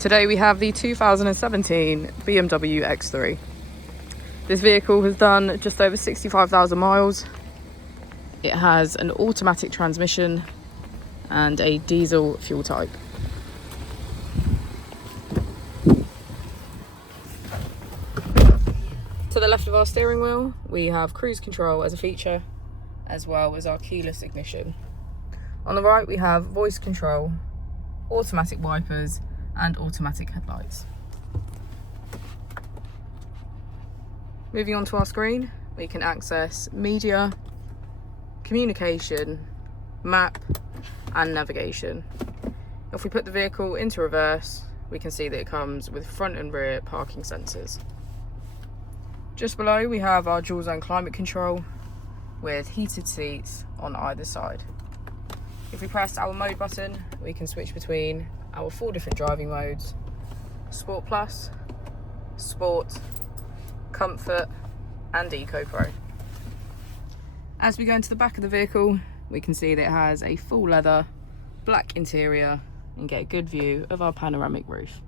Today we have the 2017 Bmw X3. This vehicle has done just over 65,000 miles. It has an automatic transmission and a diesel fuel type. To the left of our steering wheel, we have cruise control as a feature, as well as our keyless ignition. On the right, we have voice control, automatic wipers, and automatic headlights. Moving on to our screen, we can access media, communication, map, and navigation. If we put the vehicle into reverse, we can see that it comes with front and rear parking sensors. Just below, we have our dual zone climate control with heated seats on either side. If we press our mode button, we can switch between our 4 different driving modes: Sport Plus, Sport, Comfort, and Eco Pro. As we go into the back of the vehicle, we can see that it has a full leather, black interior, and get a good view of our panoramic roof.